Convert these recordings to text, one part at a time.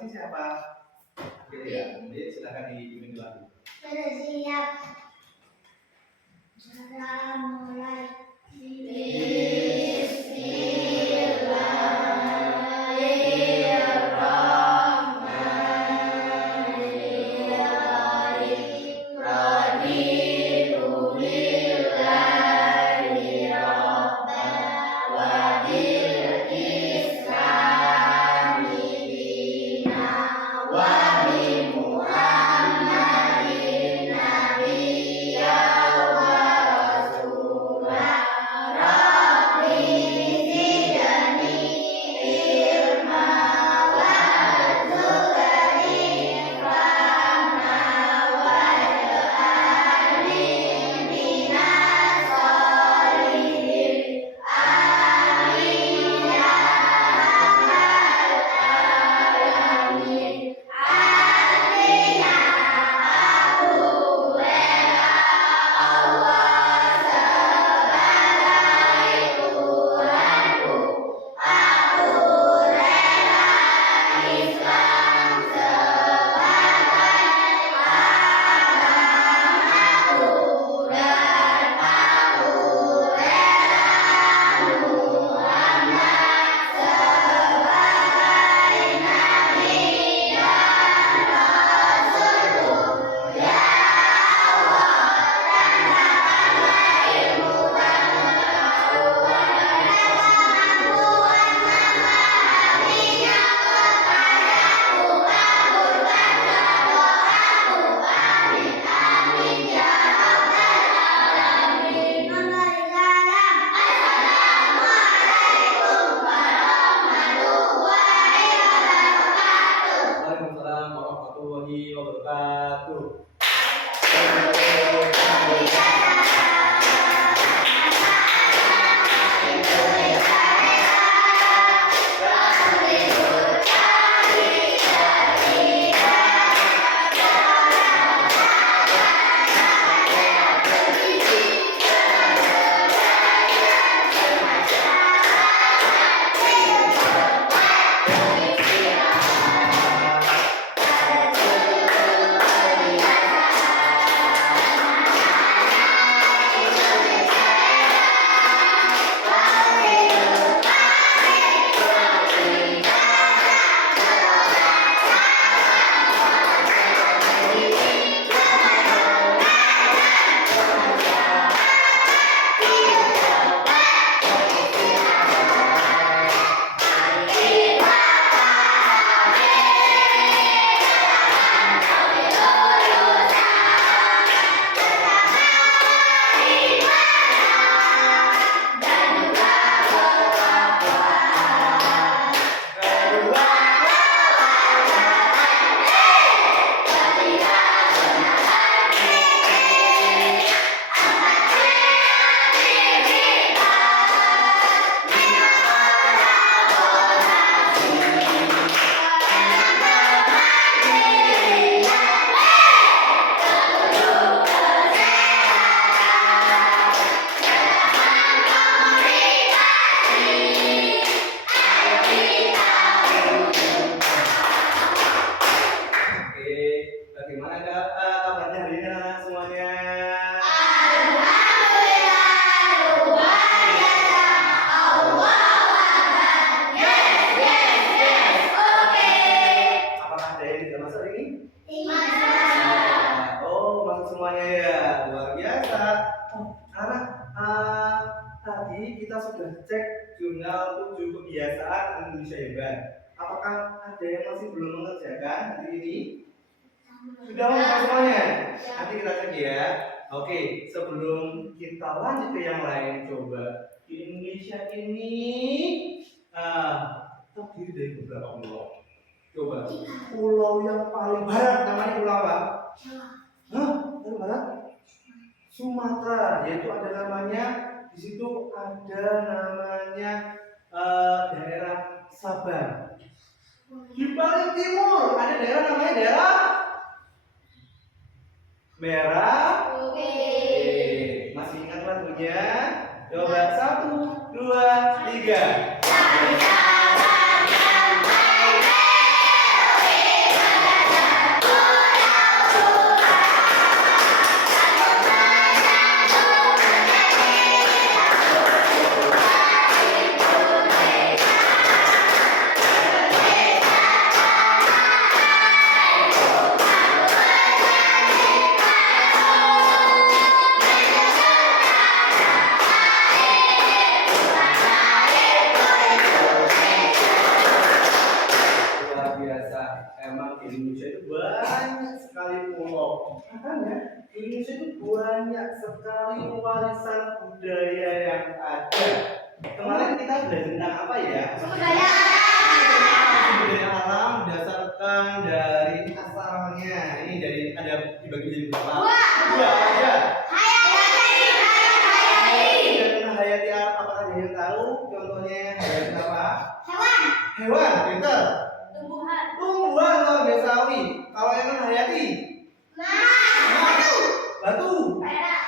masing-masing siapa? Oke ya, jadi silakan dipimpin lagi. Sudah siap. Cara mulai. Jurnal 7 kebiasaan Indonesia Hebat. Apakah ada yang masih belum mengerjakan hari ini? Sudah mengerjakan semuanya? Nanti kita cek ya. Oke, sebelum kita lanjut ke yang lain, coba di Indonesia ini terdiri dari beberapa pulau. Coba pulau yang paling barat namanya pulau apa? Paling barat? Sumatera, yaitu ada namanya. Di situ ada namanya daerah Sabang. Di paling timur ada daerah namanya daerah Merah. Oke. Masih ingat lagunya? Coba 1, 2, 3. biasa. Emang di Indonesia itu banyak sekali pulau. Makanya di Indonesia itu banyak sekali warisan budaya yang ada. Kemarin kita belajar tentang apa ya? Budaya. Budaya alam berdasarkan dari asalnya. Ini dari ada dibagi jadi berapa? Dua aja. Dan hayati apakah ada yang tahu? Contohnya hayati apa? Hewan, pintar. Tumbuhan. Tumbuhan luar biasa Awi. Kalau yang hayati? Batu. Perak.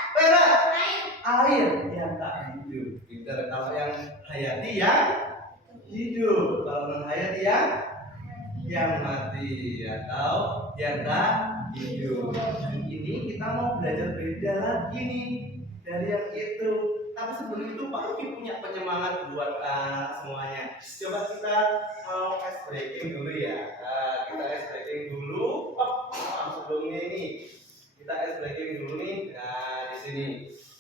Air yang tak hidup. Pintar. Kalau yang hayati yang hidup. Kalau non hayati yang mati atau yang tak hidup. Dan ini kita mau belajar beda lagi nih dari yang itu. Tapi sebelum itu Pak Ruki punya penyemangat buat semuanya. Coba kita mau ice breaking dulu ya. Kita ice breaking dulu. Sebelumnya ini kita ice breaking dulu nih. Nah di sini.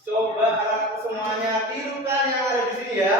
Coba anak-anak semuanya tirukan yang ada di sini ya.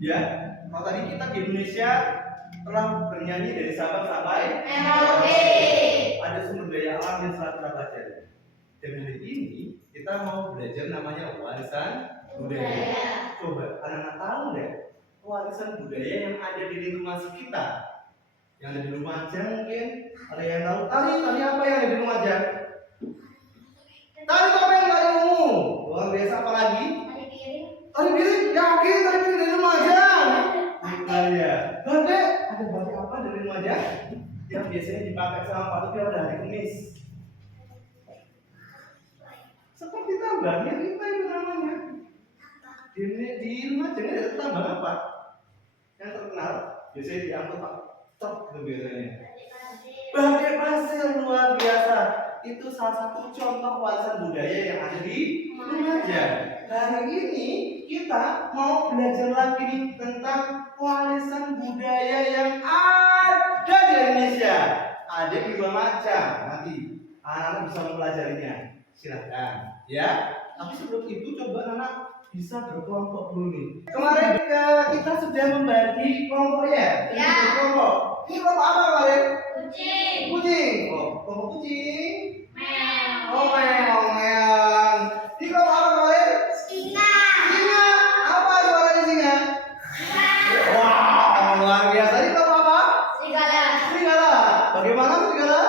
Ya, kalau tadi kita di Indonesia telah bernyanyi dari Sabang sampai Merauke. Ada sumber daya alam yang sangat terbatas. Dan hari ini kita mau belajar namanya warisan budaya. Coba anak-anak tahu deh warisan budaya yang ada di lingkungan sekitar. Yang ada di Lumajang mungkin ada yang tahu tali apa yang ada di Lumajang? Tali topeng, tali ungu. Luar biasa apa lagi? Tali piring, yakin tali piring dari Lumajang. Bukan ya. Batik, ada batik apa dari Lumajang? Yang biasanya dipakai sama Pak Tuki pada hari Kamis. Seperti tambangnya kita itu namanya. Di Lumajang ada tambang apa? Yang terkenal biasanya diangkut Pak. Cok itu biasanya. Batik pasir luar biasa. Itu salah satu contoh warisan budaya yang ada di Lumajang. Hari ini kita mau belajar lagi nih tentang warisan budaya yang ada di Indonesia. Ada di dua macam. Nanti anak-anak bisa mempelajarinya. Silahkan, ya. Tapi sebelum itu coba anak bisa berkelompok dulu nih. Kemarin kita sudah membagi kelompoknya. Ya. Kelompok. Ini kelompok apa kemarin? Kucing. Kucing. Oh, kelompok kucing. Meow. Oh, meong. Ini kelompok apa kemarin? Singa. Singa. Apa suaranya singa? Meow. Wow, luar biasa. Ini kelompok apa? Serigala. Serigala. Bagaimana serigala?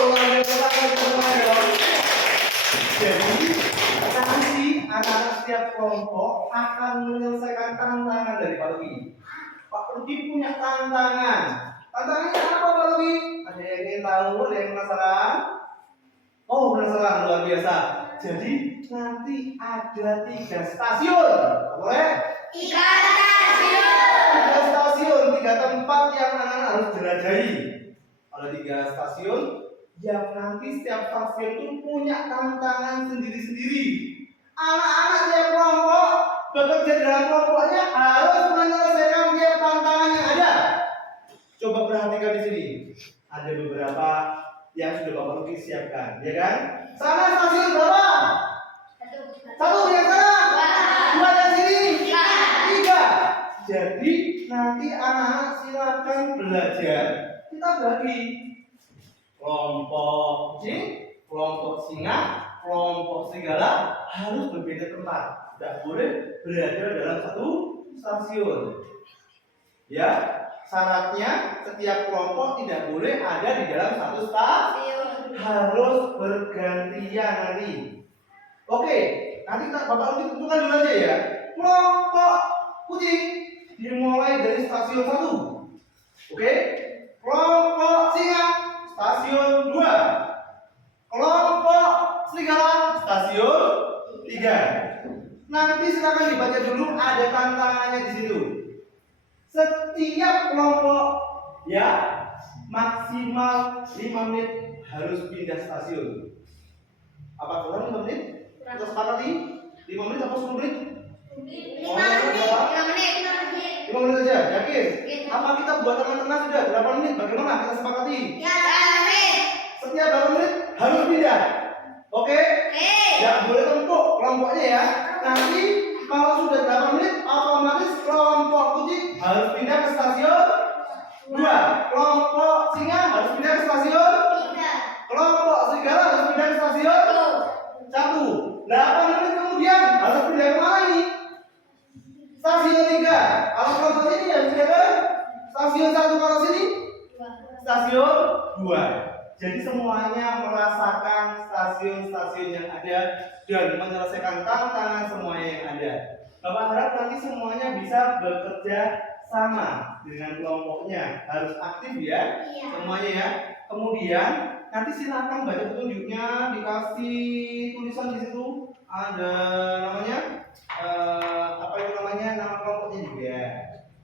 Luar biasa teman-teman dong. Jadi kita kasih anak-anak setiap kelompok akan menyelesaikan tantangan dari Pak Ruki. Pak Ruki punya tantangan. Tantangannya apa Pak Ruki? Ada yang ingin tahu? Ada yang penasaran? Oh penasaran, luar biasa. Jadi nanti ada 3 stasiun. Boleh? Tiga stasiun. 3 stasiun, 3 tempat yang anak-anak harus jelajahi. Ada 3 stasiun yang nanti setiap stasiun itu punya tantangan sendiri-sendiri. Anak-anak tiap kelompok bekerja dalam kelompoknya harus menyelesaikan tiap tantangan yang ada. Coba perhatikan di sini. Ada beberapa yang sudah Bapak Luki siapkan, ya kan? Sana stasiun berapa? Satu yang sana. Dua yang sini. Tiga. Jadi nanti anak-anak silakan belajar. Kita bagi kelompok kucing, kelompok singa, kelompok serigala harus berbeda tempat. Tidak boleh berada dalam satu stasiun. Ya, syaratnya setiap kelompok tidak boleh ada di dalam satu stasiun. Harus bergantian nanti. Oke, nanti Bapak Luki tentukan dulu aja ya. Kelompok kucing dimulai dari stasiun 1. Oke? Kelompok singa stasiun 2. Kelompok serigala stasiun 3. Nanti silakan dibaca dulu, ada tantangannya di situ. Setiap kelompok ya maksimal 5 menit harus pindah stasiun. Apa kurang 5 menit? Kita sepakati 5 menit atau 10 menit? 5 menit aja, yakin? Apa kita buat tengah-tengah sudah? Berapa menit? Bagaimana? Kita sepakati? Setiap berapa menit harus pindah. Oke? Ya boleh tempuk kelompoknya ya. Nanti kalau sudah berapa menit, otomatis kelompok kucing harus pindah ke stasiun 2. Kelompok singa harus pindah ke stasiun 3. Kelompok serigala harus pindah ke stasiun 1. 8 menit kemudian harus pindah ke mana ini? Stasiun 3. Kalau kelompok sini ya pindah ke stasiun 1, kalau sini stasiun 2. Jadi semuanya merasakan stasiun-stasiun yang ada dan menyelesaikan tantangan semuanya yang ada. Bapak harap nanti semuanya bisa bekerja sama dengan kelompoknya, harus aktif ya, semuanya ya. Kemudian nanti silakan baca petunjuknya, dikasih tulisan di situ ada namanya apa itu namanya, nama kelompoknya juga.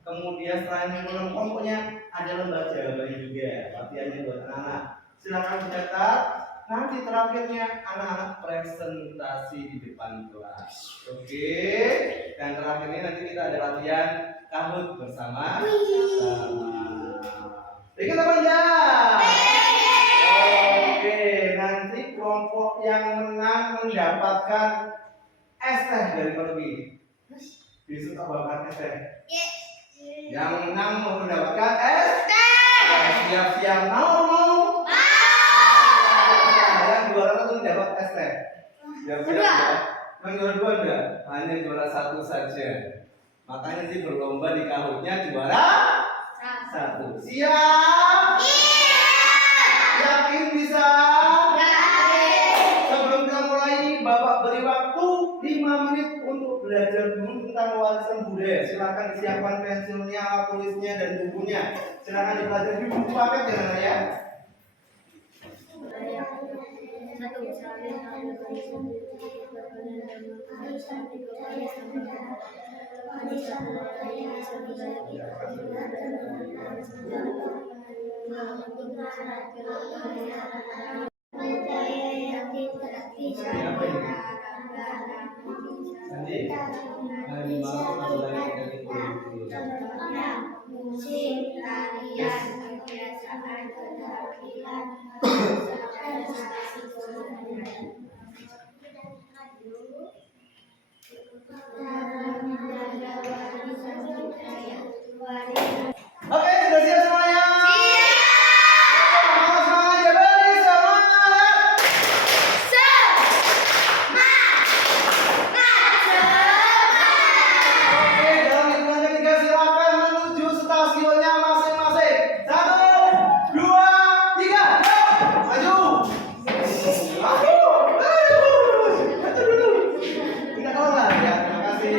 Kemudian selain nama kelompoknya ada lembar jawabannya juga, latihannya buat anak-anak. Silakan dicatat. Nanti terakhirnya anak-anak presentasi di depan kelas. Oke. Dan terakhirnya nanti kita ada latihan kahut bersama. Ingat apa enggak? Oke. Nanti kelompok yang menang mendapatkan es teh dari Perwi. Besok tambahkan es teh. Yang menang mau mendapatkan es teh. Siap-siap mau. Juara 1 dapat es teh. Siap. Yang juara 2 enggak? Hanya juara 1 saja. Makanya sih berlomba di kahutnya juara 1. Siap? Yakin bisa? Sebelum kita mulai, Bapak beri waktu 5 menit untuk belajar dulu tentang warisan budaya. Silakan disiapkan pensilnya, tulisnya, dan bukunya. Silakan dipelajari di buku paket ya. Musik, tarian, kebiasaan, keterampilan, Oke, sudah siap semuanya? Semangat ya, beri semangat. Oke, dalam hitungan ketiga silakan menuju stasiunnya masing-masing. 1, 2, 3, maju. Kita kalah ya, terima kasih.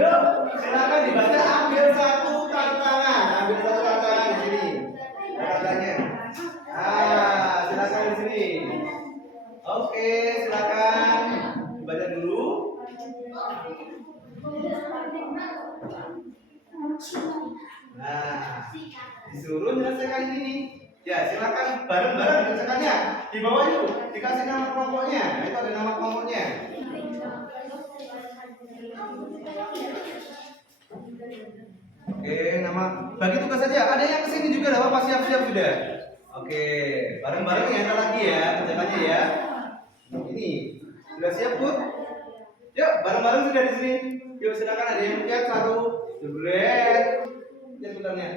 Yuk, silakan dibaca, ambil satu tantangan di sini. Tantangannya. Silakan di sini. Oke, silakan dibaca dulu. Nah, disuruh menyelesaikan ini. Ya, silakan bareng-bareng menyelesaikannya. Di bawah itu dikasih nama kelompoknya. Itu ada nama kelompoknya. Oke, nama bagi tugas saja. Ada yang kesini juga, ada apa? Siap-siap sudah. Oke, bareng-bareng ya, ada lagi ya, kerjakannya ya. Ini sudah siap Bu? Yuk, bareng-bareng sudah di sini. Yuk, silakan ada yang lihat satu, jebret. Lihat putarnya.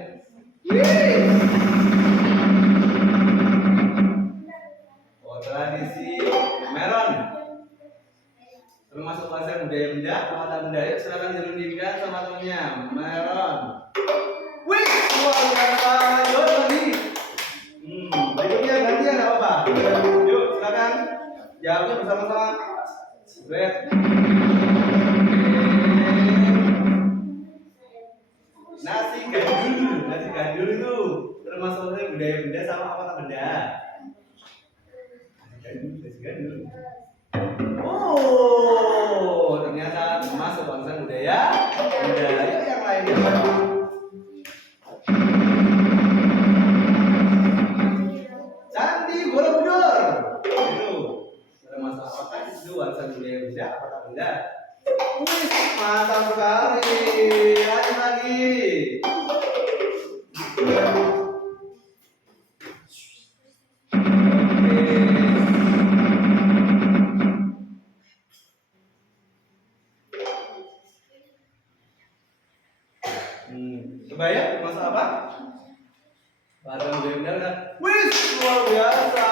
Oh, tradisi Meron. Termasuk pasar budaya benda, mata benda. Yuk, silakan dirundingkan sama temennya. Meron. Wih, luar biasa. Yuk, lagi. Berikutnya gantian apa apa? Yuk, silakan. Jawabnya bersama-sama. Jebret. Nasi gandul itu termasuk budaya benda sama apa tak benda? Nasi gandul. Oh, ternyata termasuk warisan budaya benda. Yuk yang lainnya. Candi Borobudur. Itu termasuk apakah itu warisan budaya benda apa tak benda? Mantap sekali. Lanjut lagi. Kebayang masak apa? Warisan budaya benda kan? Wih, luar biasa.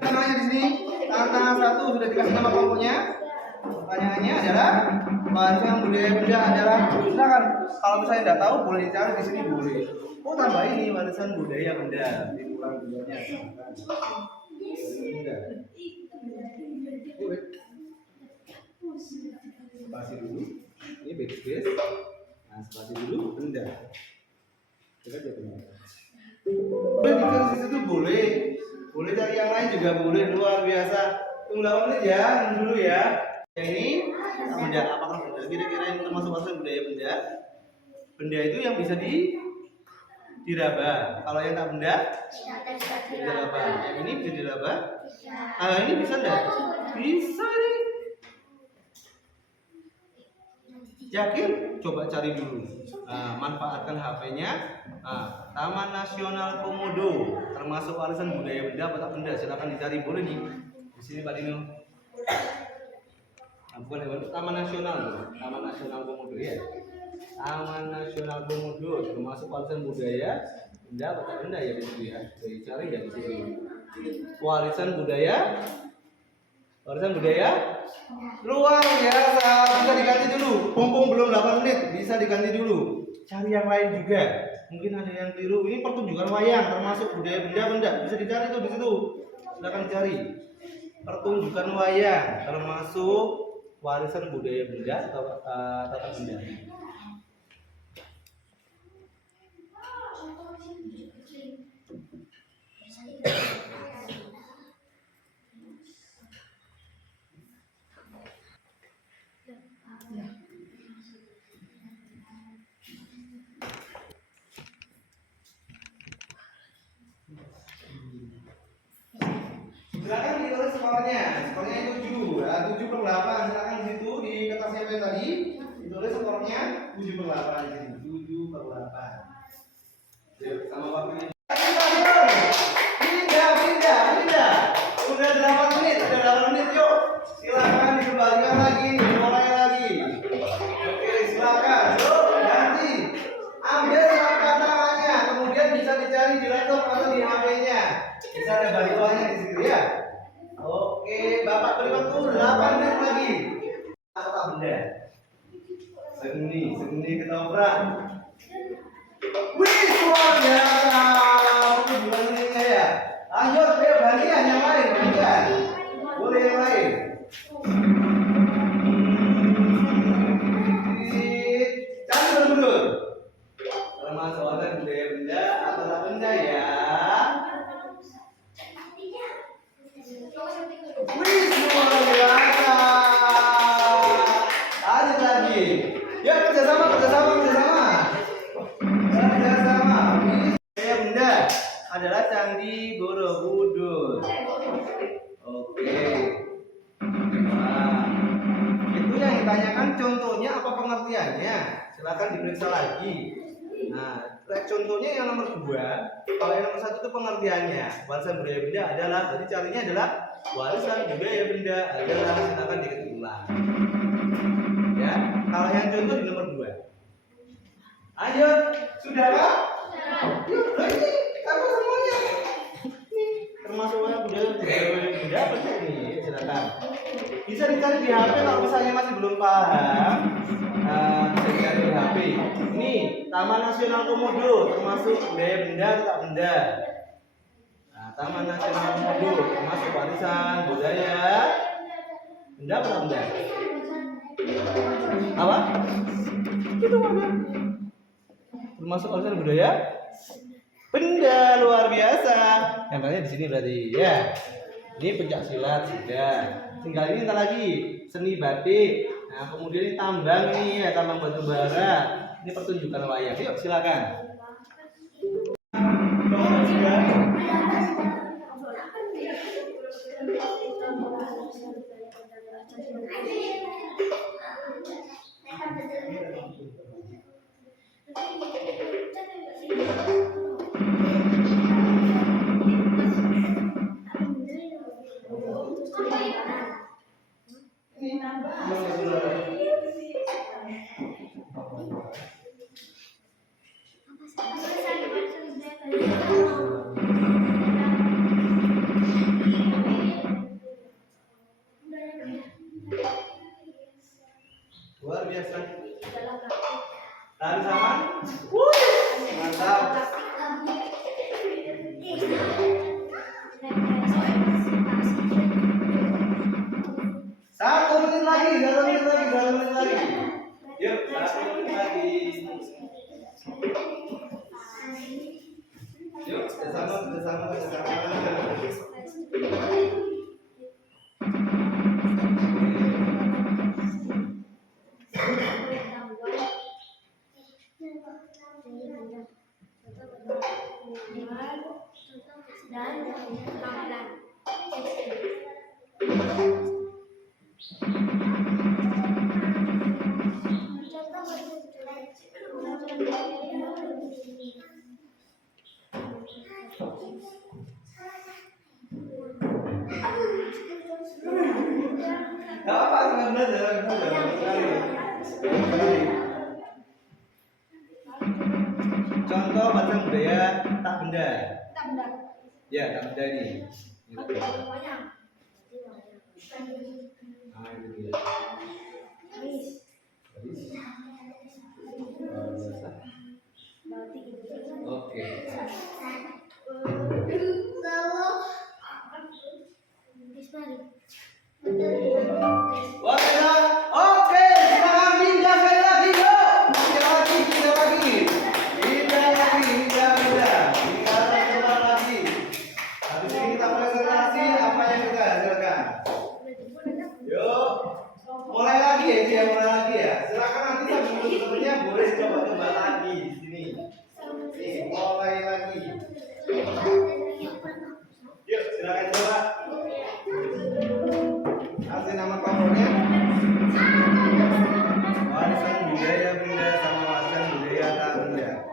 Namanya di sini tantangan 1 sudah dikasih nama kelompoknya. Pertanyaannya adalah warisan budaya benda adalah, silakan kalau misalnya tidak tahu boleh dicari di sini boleh. Oh, tambah ini warisan budaya benda di ulang duanya. Spasi dulu. Ini backspace. Nah, spasi dulu benda. Kita coba benar. Boleh dicari di situ boleh. Boleh cari yang lain juga boleh, luar biasa. Tunggu 8 menit ya, dulu ya. Yang ini benda, apakah benda? Kira-kira yang termasuk warisan budaya benda? Benda itu yang bisa diraba. Kalau yang tak benda, tidak diraba. Yang ini bisa diraba. Kalau ini bisa enggak? Bisa nih. Yakin? Coba cari dulu. Nah, manfaatkan HP-nya. Nah, Taman Nasional Komodo termasuk warisan budaya benda apa tak benda? Silakan dicari boleh nih. Di sini Pak Dino. Bukan Taman Nasional, Taman Nasional Komodo ya. Taman Nasional Komodo termasuk warisan budaya benda apa tak benda ya di situ ya. Cari ya di sini. Warisan budaya luar biasa. Bisa diganti dulu. Mumpung belum 8 menit, bisa diganti dulu. Cari yang lain juga. Mungkin ada yang keliru. Ini pertunjukan wayang termasuk budaya benda. Bisa dicari tuh di situ. Silakan cari. Pertunjukan wayang termasuk warisan budaya benda atau tata benda. Silakan ditulis skornya. Skornya 7. Nah, 7/8. Silakan di situ di kertas siapa tadi ditulis skornya 7/8 di sini. 7/8. Yuk, sama waktunya. Pindah. Udah 8 menit, yuk. Silakan dikembalikan lagi, dimulai lagi. Oke, silakan. Yuk, ganti. Ambil kata-katanya, kemudian bisa dicari di laptop atau di HP-nya. Bisa ada bantuannya di situ ya. Oke, Bapak beri waktu 8 menit lagi. Apa benda? Seni ketoprak. Wih, luar biasa. Itu bukan seninya ya. Lanjut, bagian yang lain, bagian. Boleh yang lain. Cari Borobudur. Termasuk warisan budaya benda atau tak benda ya. Wih, luar biasa. Lanjut lagi. Yuk. akan diperiksa lagi. Nah, contohnya yang nomor 2. Kalau yang nomor 1 itu pengertiannya. Warisan budaya benda adalah, berarti carinya adalah warisan budaya benda adalah, silakan diketik ulang. Ya, kalau yang contoh di nomor 2. Ayo, sudah Pak? Yuk, ini apa semuanya? Nih, termasuk warisan budaya benda apa sih ini? Silakan. Bisa dicari di HP kalau misalnya masih belum paham. Bisa dicari di HP. Ini Taman Nasional Komodo termasuk budaya benda atau tak benda? Nah, Taman Nasional Komodo termasuk warisan budaya benda atau tak benda? Apa? Itu ada. Termasuk warisan budaya benda, luar biasa. Yang paling di sini berarti ya. Ini pencak silat sudah. Tinggal ini ntar lagi seni batik. Nah, kemudian ini tambang ini ya, tambang batu bara. Ini pertunjukan wayang. Yuk silakan. Luar biasa. Tahan sama? Mantap. Satu menit lagi. Yuk, 1 menit lagi. Yuk, bersama. Gak apa-apa, jangan belajar. Contoh warisan budaya tak benda. Ya, tak benda ini. Nah, itu dia. Oke. Oke, silakan pindah sekali lagi, yuk. Pindah lagi. Tinggal lagi. Habis ini kita presentasi apa yang kita hasilkan. Yuk, mulai lagi ya. Silakan nanti teman-temannya boleh coba lagi di sini. Nih, mulai lagi. Yuk, silakan coba. Kasih nama komponnya. Warisan budaya benda sama warisan budaya tak benda.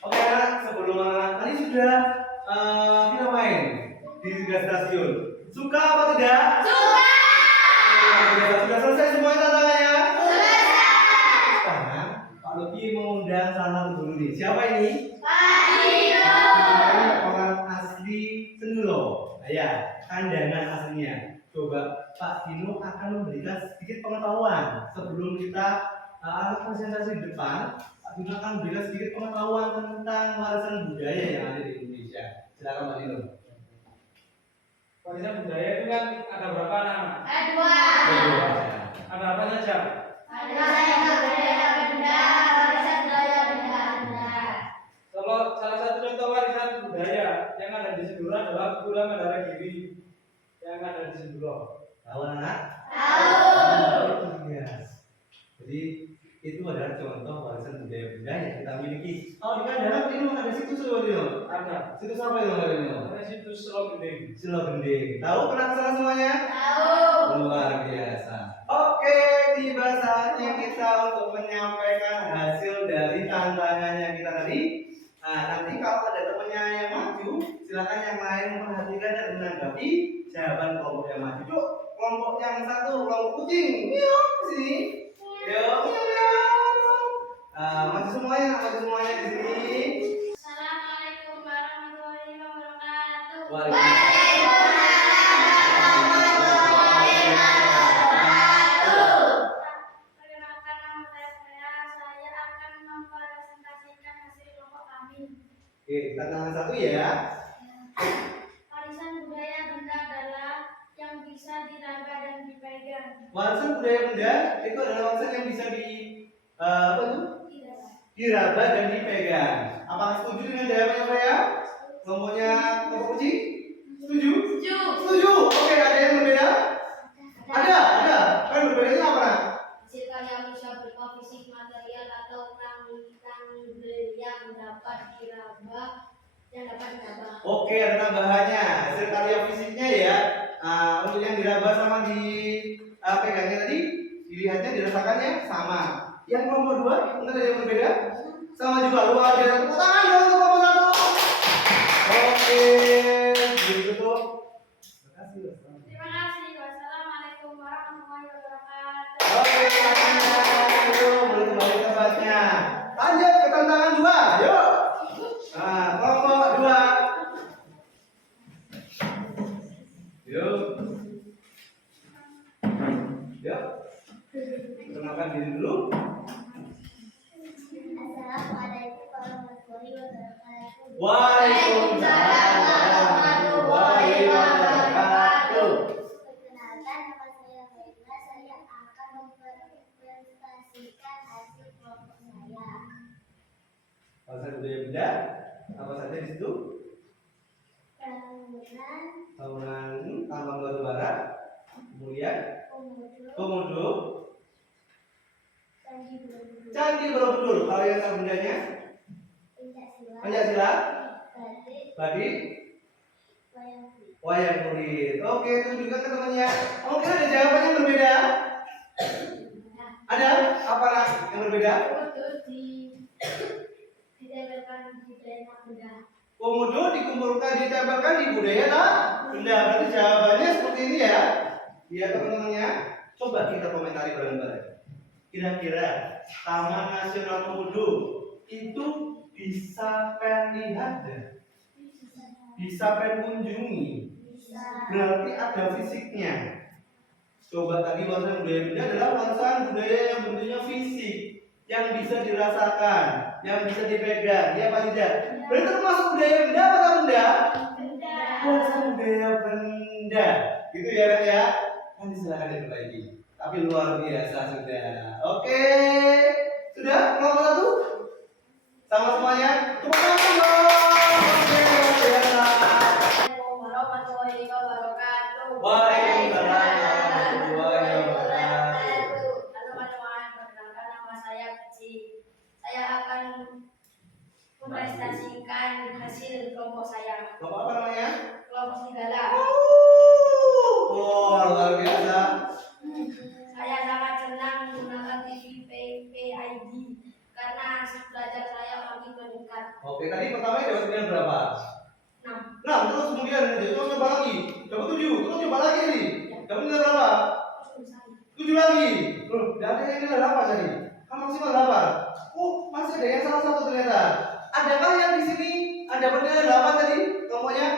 Oke anak, sebelum anak tadi sudah kita main di tiga stasiun. Suka apa tidak? Sudah selesai semuanya tantangannya? Sekarang Pak Luki mengundang salah satu guru nih. Siapa ini? Orang asli Sendulo. Ya, kandangan aslinya. Coba Pak Dino akan memberikan sedikit pengetahuan sebelum kita presentasi di depan. Pak Dino akan memberikan sedikit pengetahuan tentang warisan budaya yang ada di Indonesia. Silakan Pak Dino. Warisan budaya itu kan ada berapa nama? Ada 2. Ada apa saja? Ada warisan budaya benda, warisan budaya benda. Kalau salah satu contoh warisan budaya yang ada di Senduro adalah Pura Mandalagiri yang ada di Senduro. Tahu anak? Tahu. Ya. Jadi itu adalah contoh warisan budaya benda yang kita miliki. Oh, di Kandangan ini ada situs loh ini. Ada. Situs apa itu ini? Ada situs Selo Gending. Silo Gending. Tahu penasaran semuanya? Tahu. Luar biasa. Oke, tiba saatnya kita untuk menyampaikan hasil dari tantangannya kita tadi. Nah, nanti kalau ada temannya yang maju, silakan yang lain memperhatikan dan menanggapi jawaban kelompok yang maju. Yuk, kelompok yang satu, kelompok kucing. Yuk, sini. Yuk, maju semuanya di sini. Assalamualaikum warahmatullahi wabarakatuh. Perkenalkan nama saya akan mempresentasikan hasil kelompok kami. Oke, tantangan satu ya. Warisan budaya benda adalah yang bisa diraba dan dipegang. Warisan budaya benda itu adalah warisan yang bisa apa itu? Diraba dan dipegang. Apakah setuju dengan jawabannya saya? Kelompoknya kelompok kucing? Setuju? Setuju. Oke, ada yang berbeda? Ada. Kan berbedanya apa? Nak? Hasil karya manusia berupa fisik, material atau tangible yang dapat diraba dan dapat diraba. Oke, ada tambahannya. Hasil karya fisiknya ya. Untuk yang diraba sama pegangnya tadi, dilihatnya dirasakannya sama. Yang kelompok dua, mungkin ada yang berbeda? Sama juga. Luar biasa. Tepuk tangan dong untuk kelompok satu. Oke, begitu. Terima kasih. Terima kasih. Wassalamualaikum warahmatullahi wabarakatuh. Oke, ayo boleh kembali ke tempatnya. Lanjut ke tantangan dua, yuk. Nah, kelompok dua. Yuk. Kenalkan diri dulu. Assalamualaikum warahmatullahi wabarakatuh. Waalaikumsalam warahmatullahi wabarakatuh. Perkenalkan, nama saya Baiklah. Saya akan mempresentasikan hasil kelompok saya. Warisan budaya benda apa saja di situ? Bangunan, Bangunan tambang batu bara, kemudian komodo, komodo, candi Borobudur, candi Borobudur. Kalau yang sama bendanya, Pancasila, batik, badik, wayang kulit. wayang kulit. Oke, tunjukkan ke temannya. Oke, ada jawaban yang berbeda? Ada apa Nak, yang berbeda? Ditempelkan di daerah benda. Komodo dikumpulkan ditempelkan di budaya tak benda. Berarti jawabannya seperti ini ya. Ya teman-temannya. Coba kita komentari bareng-bareng. Kira-kira Taman Nasional Komodo itu bisa pen lihat ya? Bisa pen kunjungi. Berarti ada fisiknya. Coba tadi warisan budaya benda adalah warisan budaya yang bentuknya fisik, yang bisa dirasakan, yang bisa dipegang, ya Pak tidak? Berarti termasuk budaya benda atau benda? Benda. Warisan budaya benda, gitu ya Ren ya? Nanti silahkan diperbaiki. Tapi luar biasa sudah. Oke, sudah kelompok satu, sama semuanya. Tepuk tangan dong. Oke, luar biasa. Assalamualaikum warahmatullahi wabarakatuh. Waalaikumsalam warahmatullahi wabarakatuh. Halo teman-teman, perkenalkan nama saya Kecil. Saya akan mempresentasikan hasil kelompok saya. Kelompok apa namanya? Kelompok serigala. Oh, luar biasa. Saya sangat senang menggunakan TV PPID karena hasil belajar saya makin meningkat. Oke, tadi pertama dapat nilai berapa? 6. Nah, terus kemudian terus coba lagi. Dapat 7, terus coba lagi nih. Dapat nilai berapa? 7 lagi. Loh, enggak ada yang nilai 8 tadi. Kan maksimal 8. Oh, masih ada yang salah satu ternyata. Adakah yang di sini ada bernilai 8 tadi kelompoknya?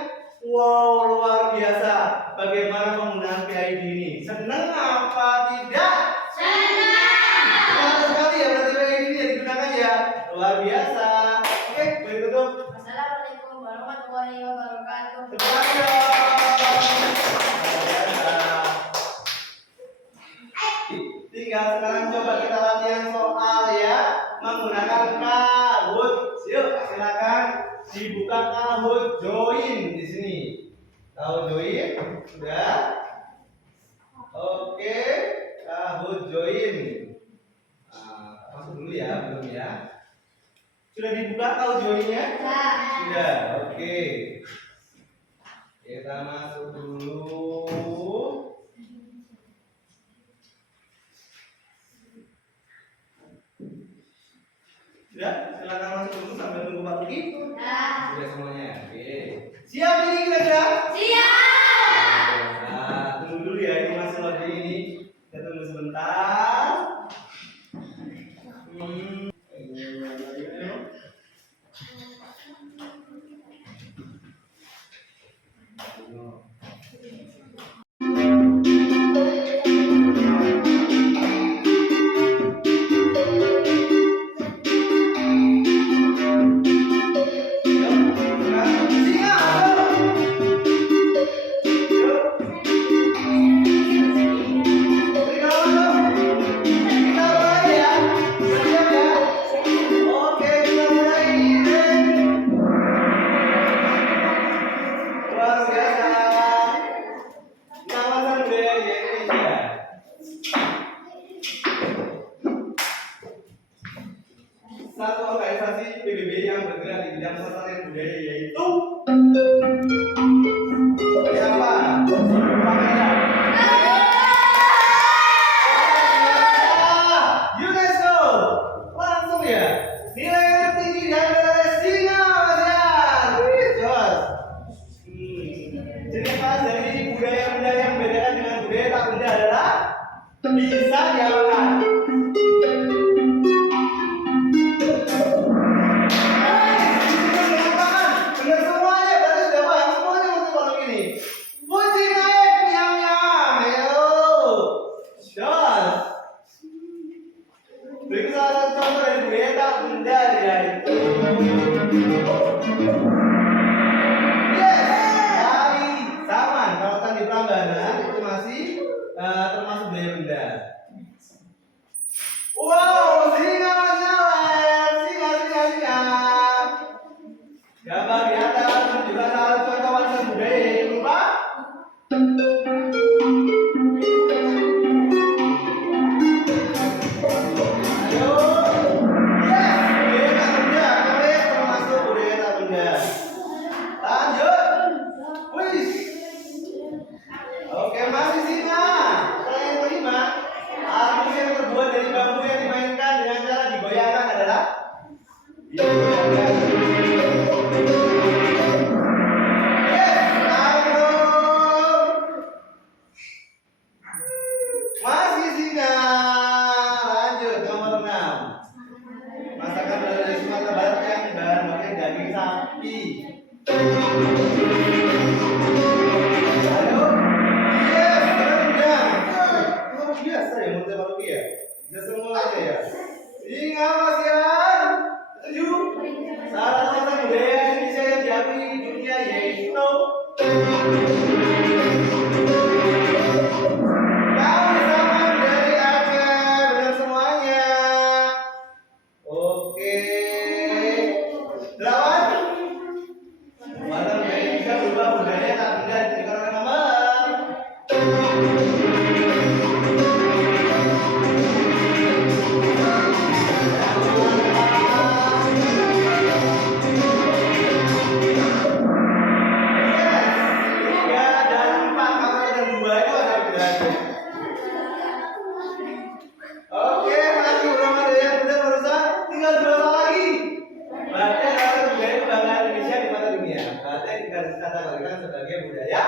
Wow, luar biasa. Bagaimana penggunaan PID ini? Senang apa tidak? Senang sekali ya berarti PID ini digunakan ya. Luar biasa. Oke, boleh tutup. Assalamualaikum warahmatullahi wabarakatuh. Terima kasih. Luar biasa. Tinggal sekarang coba kita latihan soal ya menggunakan Kahoot. Yuk, silakan dibuka Kahoot join di sini. Kahoot join sudah. Oke, Kahoot join. Masuk dulu ya, belum ya. Sudah dibuka audionya? Sudah, oke. Kita masuk dulu. Sudah, silakan masuk dulu sambil tunggu Pak Luki. Sudah semuanya. Oke. Siap ini kira-kira? Nah, tunggu dulu ya, ini masih loading ini. Kita tunggu sebentar. Satu organisasi PBB yang bergerak di bidang pelestarian budaya yaitu siapa? UNESCO. Langsung ya. Nilai yang tertinggi adalah Singapura. Jos. Ciri khas dari budaya-budaya yang membedakan dengan budaya tak benda adalah bisa diamalkan. Berikut salah satu contoh dari budaya tak benda yaitu tari saman. Kalau tadi Prambanan itu masih termasuk budaya benda. Wow, singa masalah, singa. Gambar di atas menunjukkan salah satu contoh warisan budaya yaitu apa? Oke, masih singa. Yang kelima, alat musik yang terbuat dari bambu yang dimainkan dengan cara digoyangkan adalah digoyangkan. Masih singa. Lanjut nomor 6. Masakan dari Sumatera Barat yang bahan bakunya daging sapi. Biasa ya menurut Pak Luki ya. Bisa semua aja ya. Ingat Mas Yan. Setuju? Salah satu budaya Indonesia yang diakui di dunia yaitu kaum saman dari Aceh. Benar semuanya. Oke. 8. Maka budaya bisa berubah budaya tak benda diberikan nama. Oke, masih belum ada yang benar barusan. Tinggal 2 lagi. Berarti adalah budaya kebanggaan Indonesia di mata dunia. Berarti kita kategorikan sebagai budaya.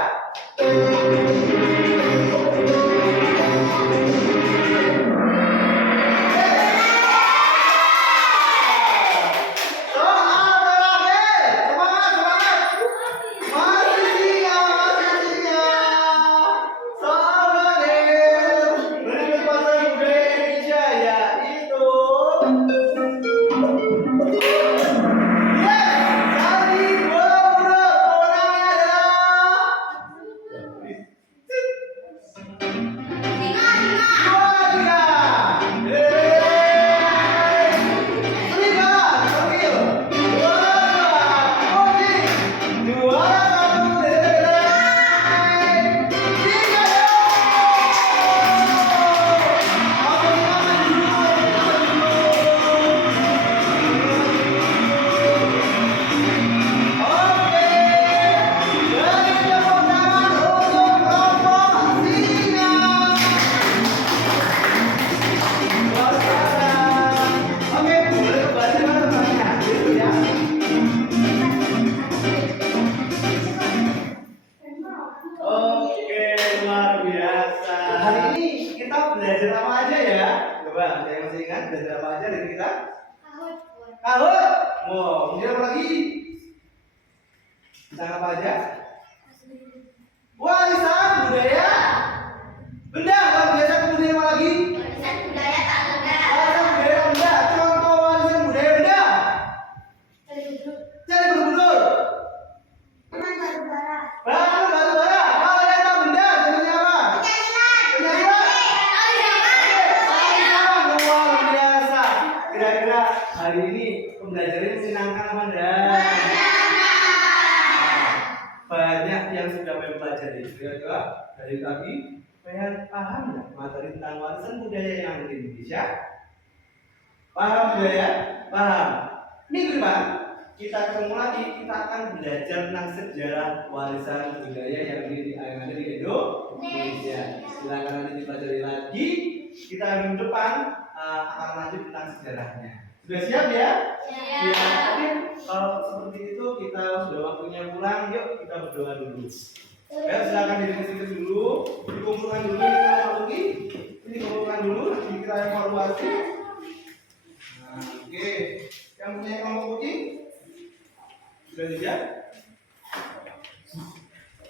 kita? Kahut. Kahut. Wow, kemudian apa lagi? Tentang apa aja? Warisan budaya. Benda. Kalau biasa kemudian apa lagi? Warisan budaya tak benda. Warisan budaya tak benda. Contoh warisan budaya benda. Cari Borobudur. Taman Barbara. Batu bara. Kalau yang tak benda, contohnya apa? Pencaksilat. Warisan luar biasa. Kira-kira hari ini pembelajaran menyenangkan apa enggak? Banyak yang sudah mempelajari. Kira-kira dari tadi paham nggak materi tentang warisan budaya yang ada di Indonesia? Paham juga ya? Paham. Minggu depan kita ketemu lagi, kita akan belajar tentang sejarah warisan budaya yang ada di Indonesia. Silakan nanti dipelajari lagi. Kita minggu depan akan lanjut tentang sejarahnya. Sudah siap ya? Ya. Oke. Kalau seperti itu kita sudah waktunya pulang. Yuk kita berdoa dulu. Ya, silakan diri dulu, dikumpulkan dulu, ini dikumpulkan dulu, nanti kita evaluasi. Nah, oke. Yang punya kelompok putih sudah siap?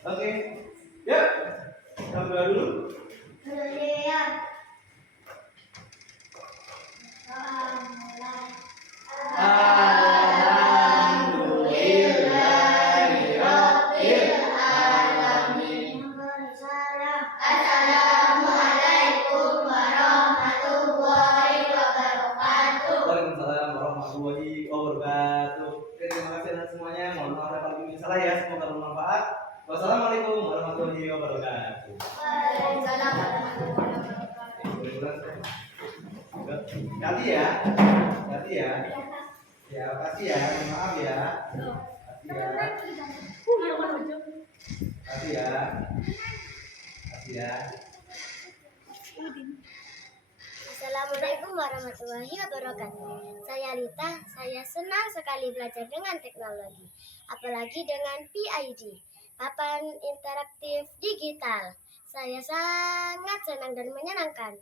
Oke. Ya, kita berdoa dulu. Assalamualaikum warahmatullahi wabarakatuh. Waalaikumsalam warahmatullahi wabarakatuh. Oke, terima kasih atas semuanya. Mohon maaf kalau ada salah ya. Semoga bermanfaat. Wassalamualaikum warahmatullahi wabarakatuh. Waalaikumsalam warahmatullahi wabarakatuh. Ganti ya. Ganti ya. Ya, kasih ya. Mohon maaf ya. Kasih ya. Kasih ya. Kasih ya. Assalamualaikum warahmatullahi wabarakatuh. Saya Lita, saya senang sekali belajar dengan teknologi, apalagi dengan PID, papan interaktif digital. Saya sangat senang dan menyenangkan.